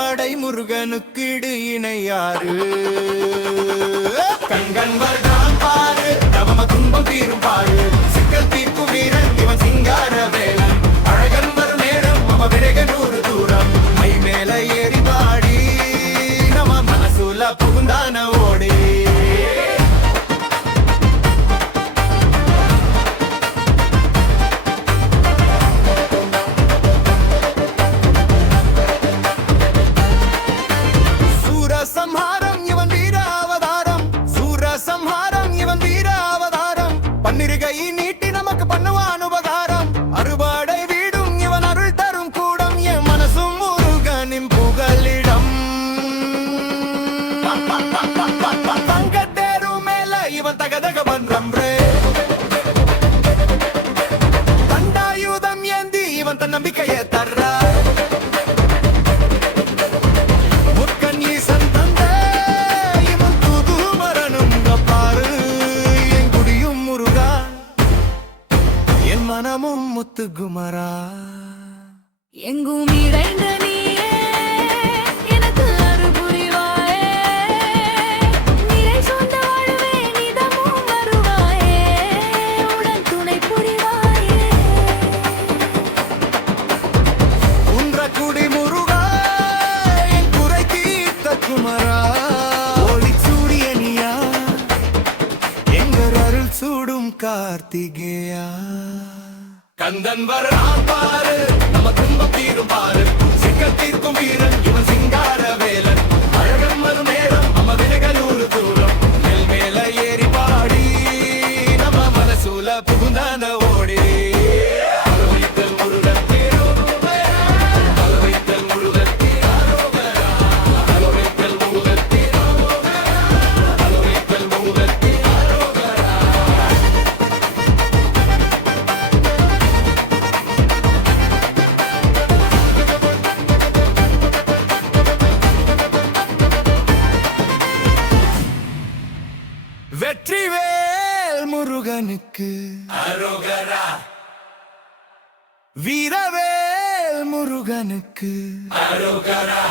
படை முருகனுக்கு இடு இணையாறு கண்கண் வருடான் பாரு தவம துன்பம் தீரும் பாரு சிக்கல் தீர்க்கும் வீரன் இவன் சிங்கார வேலன் அழகன் வரும் நேரம் மம விரக நூறு தூரம் மை மேல ஏறி பாடி நம்ம மனசுல புகுந்தான ஓடி சம்ஹாரம் இவன் வீர அவதாரம் சூர சம்ஹாரம் இவன் வீர அவதாரம் பன்னிருகை நீட்டி நமக்கு பண்ணுவான் உபகாரம் அறுபடை வீடும் இவன் அருள் தரும் கூடம் என் மனசும் முருகனின் புகலிடம் தங்கத்தேரு மேல இவன் தகதக பண்றம் ரே தண்டாயுதம் ஏந்தி இவன் தன் நம்பிக்கையை தர்றா மனமும் முத்து குமரா எங்கும் இறைந்த நீயே எனக்கு அருள்புரிவாயே நிறை சொந்த வாழ்வே நிதமும் வருவாயே உடன் துணை புரிவாயே குன்றக்குடி முருகா என் குறை தீர்த்த குமரா ஒளி சூரியனியா எங்கள் அருள் சூடும் கார்த்திகேயா கந்தன் வரான் பாரு நம்ம துன்பம் தீரும் பாரு சிக்கல் தீர்க்கும் வீரன் இவன் சிங்கார வேலன் அழகன் வரும் நேரம் நம்ம விலகலூர் தூரம் நெல் மேல ஏறி பாடி நம்ம மனசூல புகுந்தான ஓடி அலவைத்தல் முருகன் அலவைத்தல் முருகன் அலவைத்தல் முருகன் அலவைத்தல் முருகன் வெற்றிவேல் முருகனுக்கு அரோகரா வீரவேல் முருகனுக்கு அரோகரா